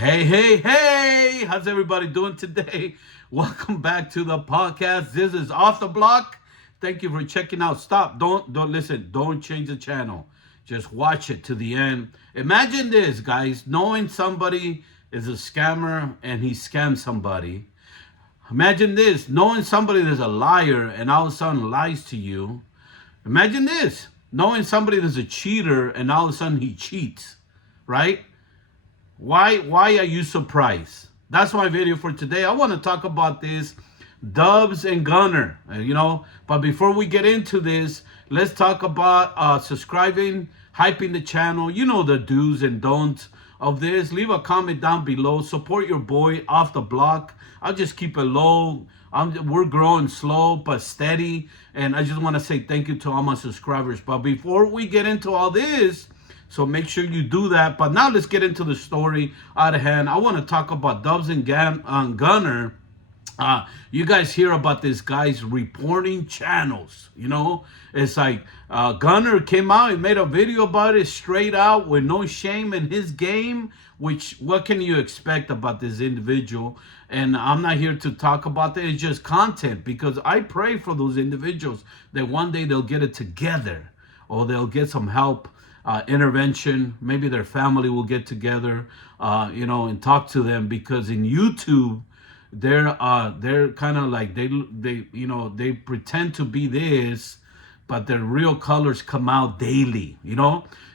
Hey, hey, hey! How's everybody doing today? Welcome back to the podcast. This is Off the Block. Thank you for checking out. Stop. Don't listen. Don't change the channel. Just watch it to the end. Imagine this, guys. Knowing somebody is a scammer and he scams somebody. Imagine this. Knowing somebody is a liar and all of a sudden lies to you. Imagine this. Knowing somebody is a cheater and all of a sudden he cheats, right? Why are you surprised? That's my video for today. I want to talk about this Dubs and Gunner, But before we get into this, let's talk about subscribing, hyping the channel. You know the do's and don'ts of this. Leave a comment down below. Support your boy Off the Block. I'll just keep it low. We're growing slow but steady. And I just want to say thank you to all my subscribers. But before we get into all this, so make sure you do that. But now let's get into the story out of hand. I want to talk about Dubs and Gunner. You guys hear about this guy's reporting channels. It's like Gunner came out and made a video about it straight out with no shame in his game. Which, what can you expect about this individual? And I'm not here to talk about that. It's just content, because I pray for those individuals that one day they'll get it together, or they'll get some help, intervention. Maybe their family will get together, and talk to them, because in YouTube, they're kind of like they pretend to be this, but their real colors come out daily.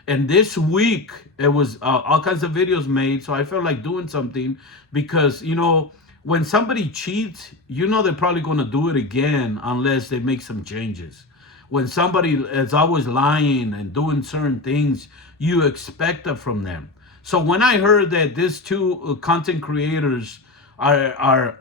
And this week it was all kinds of videos made, so I felt like doing something, because when somebody cheats, they're probably going to do it again unless they make some changes. When somebody is always lying and doing certain things, you expect it from them. So when I heard that these two content creators are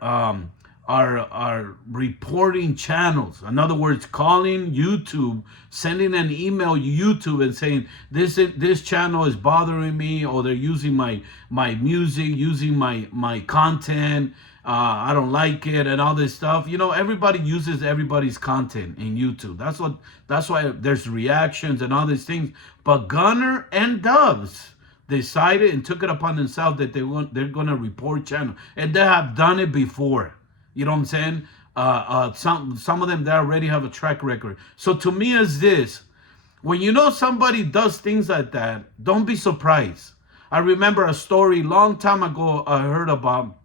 reporting channels, in other words, calling YouTube, sending an email to YouTube and saying this channel is bothering me, or they're using my music, using my content. I don't like it, and all this stuff. Everybody uses everybody's content in YouTube. That's why there's reactions and all these things. But Gunner and Dubs decided and took it upon themselves that they're gonna report channel, and they have done it before. You know what I'm saying? Some of them, they already have a track record. So to me, is this: when somebody does things like that, don't be surprised. I remember a story long time ago I heard about.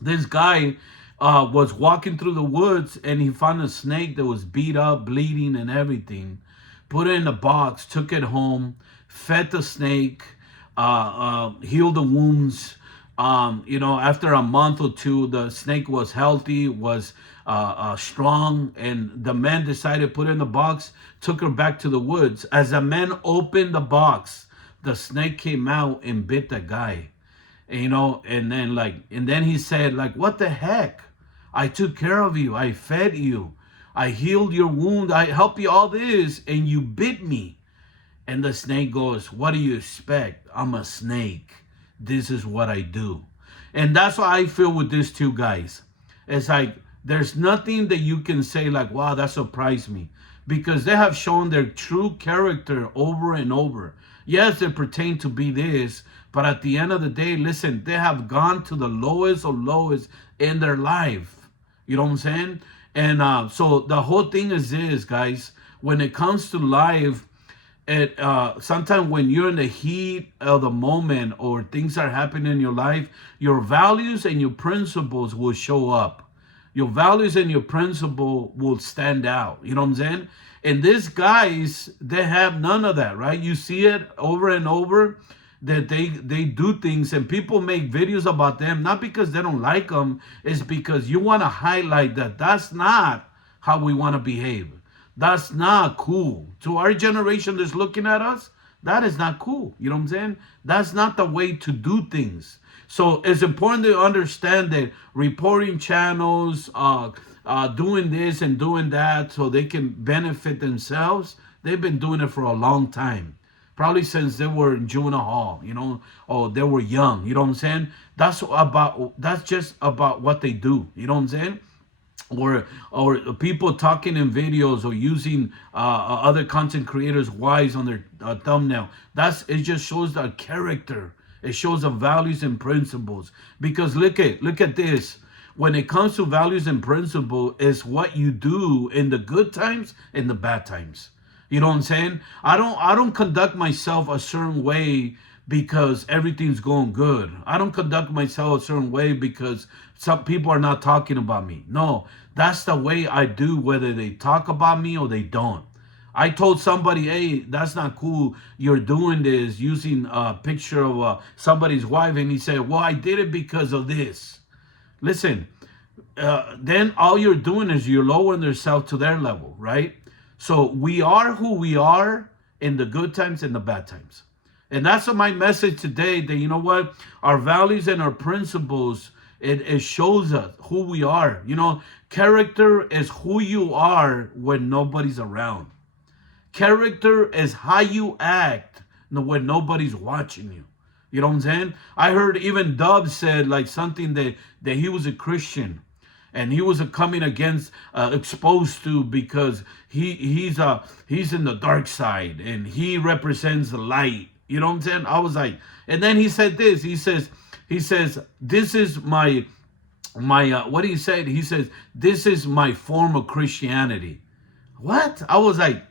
This guy was walking through the woods and he found a snake that was beat up, bleeding and everything. Put it in a box, took it home, fed the snake, healed the wounds. After a month or two, the snake was healthy, was strong, and the man decided to put it in the box, took her back to the woods. As the man opened the box, the snake came out and bit the guy. And then he said, what the heck? I took care of you. I fed you. I healed your wound. I helped you all this, and you bit me. And the snake goes, what do you expect? I'm a snake. This is what I do. And that's what I feel with these two guys. It's like, there's nothing that you can say like, wow, that surprised me. Because they have shown their true character over and over. Yes, they pretend to be this, but at the end of the day, listen, they have gone to the lowest of lowest in their life. You know what I'm saying? And so the whole thing is this, guys. When it comes to life, sometimes when you're in the heat of the moment, or things are happening in your life, your values and your principles will show up. Your values and your principle will stand out. You know what I'm saying? And these guys, they have none of that, right? You see it over and over, that they do things, and people make videos about them, not because they don't like them. It's because you want to highlight that that's not how we want to behave. That's not cool. To our generation that's looking at us, that is not cool. You know what I'm saying? That's not the way to do things. So it's important to understand that reporting channels, doing this and doing that so they can benefit themselves, they've been doing it for a long time. Probably since they were in juvenile hall, or they were young. You know what I'm saying? That's just about what they do. You know what I'm saying? Or people talking in videos, or using other content creators' wives on their thumbnail. It just shows the character It shows the values and principles. Because look at this. When it comes to values and principle, is what you do in the good times and the bad times. You know what I'm saying? I don't conduct myself a certain way because everything's going good. I don't conduct myself a certain way because some people are not talking about me. No, that's the way I do whether they talk about me or they don't. I told somebody, hey, that's not cool. You're doing this using a picture of somebody's wife. And he said, well, I did it because of this. Listen, then all you're doing is you're lowering yourself to their level, right? So we are who we are in the good times and the bad times. And that's my message today, that you know what? Our values and our principles, it shows us who we are. Character is who you are when nobody's around. Character is how you act when nobody's watching you. You know what I'm saying? I heard even Dub said like something that he was a Christian and he was coming against, exposed to, because he's in the dark side and he represents the light. You know what I'm saying? I was like, and then he said this. He says this is my what he said. He says this is my form of Christianity. What? I was like,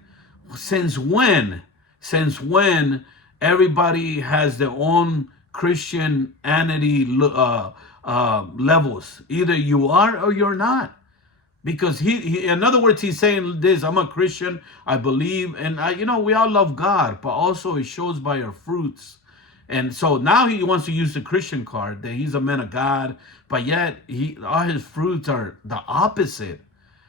since when? Since when everybody has their own Christianity levels? Either you are or you're not. Because he, in other words, he's saying this: I'm a Christian, I believe, and we all love God, but also it shows by our fruits. And so now he wants to use the Christian card that he's a man of God, but yet all his fruits are the opposite.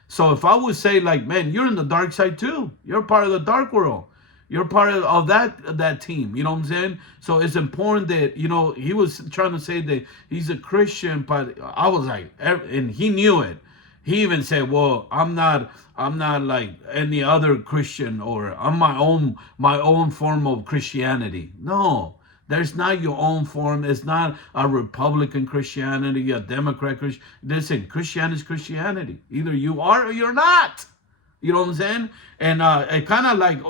So if I would say like, man, you're in the dark side too. You're part of the dark world. You're part of that team. You know what I'm saying? So it's important that, he was trying to say that he's a Christian, but I was like, and he knew it. He even said, well, I'm not like any other Christian, or I'm my own form of Christianity. No. There's not your own form. It's not a Republican Christianity, a Democrat Christian. Listen, Christianity is Christianity. Either you are or you're not. You know what I'm saying? And it kind of like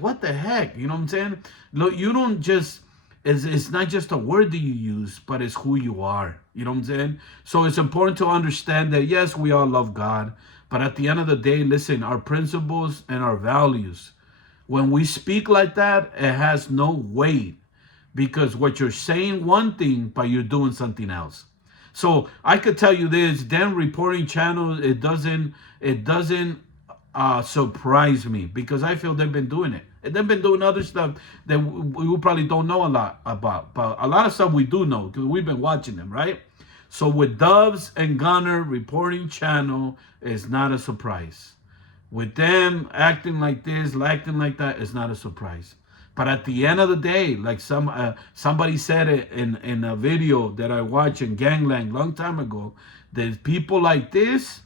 what the heck? You know what I'm saying? Look, you don't just. It's not just a word that you use, but it's who you are. You know what I'm saying? So it's important to understand that yes, we all love God, but at the end of the day, listen, our principles and our values. When we speak like that, it has no weight. Because what you're saying one thing, but you're doing something else. So I could tell you this: them reporting channels, it doesn't surprise me, because I feel they've been doing it. And they've been doing other stuff that we probably don't know a lot about, but a lot of stuff we do know because we've been watching them, right? So with Dubs and Gunner reporting channel, it's not a surprise. With them acting like this, acting like that, it's not a surprise. But at the end of the day, like somebody said it in a video that I watched in Gangland long time ago, there's people like this.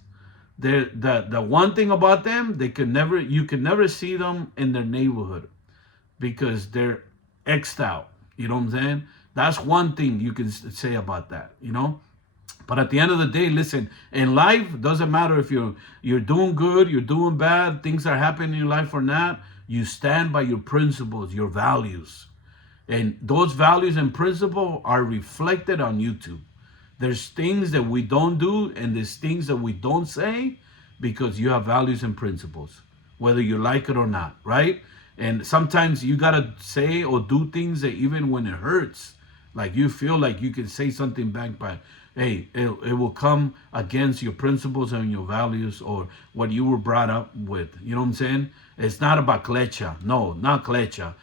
The one thing about them, you can never see them in their neighborhood because they're X'd out. You know what I'm saying? That's one thing you can say about that. But at the end of the day, listen, in life, doesn't matter if you're doing good, you're doing bad, things are happening in your life or not. You stand by your principles, your values. And those values and principles are reflected on YouTube. There's things that we don't do and there's things that we don't say because you have values and principles, whether you like it or not, right? And sometimes you got to say or do things that even when it hurts, like you feel like you can say something back, but hey, it will come against your principles and your values or what you were brought up with. You know what I'm saying? It's not about klecha. No, not klecha.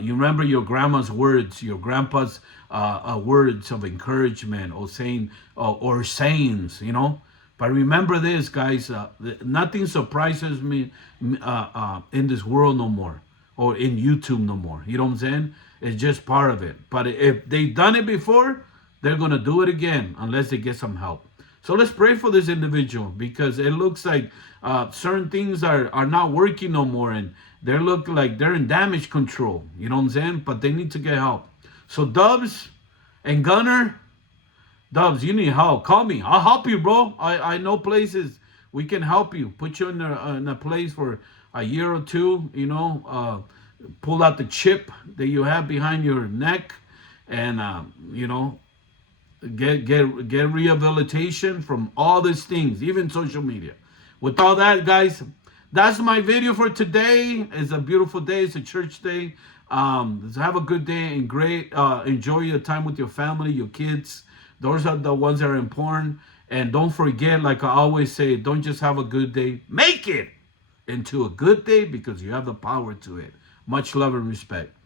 You remember your grandma's words, your grandpa's words of encouragement or saying or sayings, But remember this, guys. Nothing surprises me in this world no more or in YouTube no more. You know what I'm saying? It's just part of it. But if they've done it before, they're going to do it again unless they get some help. So let's pray for this individual because it looks like certain things are not working no more and they look like they're in damage control. You know what I'm saying? But they need to get help. So Dubs and Gunner, Dubs, you need help. Call me. I'll help you, bro. I know places we can help you. Put you in a place for a year or two, pull out the chip that you have behind your neck and get rehabilitation from all these things, even social media. With all that, guys, that's my video for today. It's a beautiful day. It's a church day. Have a good day and great. Enjoy your time with your family, your kids. Those are the ones that are important. And don't forget, like I always say, don't just have a good day. Make it into a good day because you have the power to it. Much love and respect.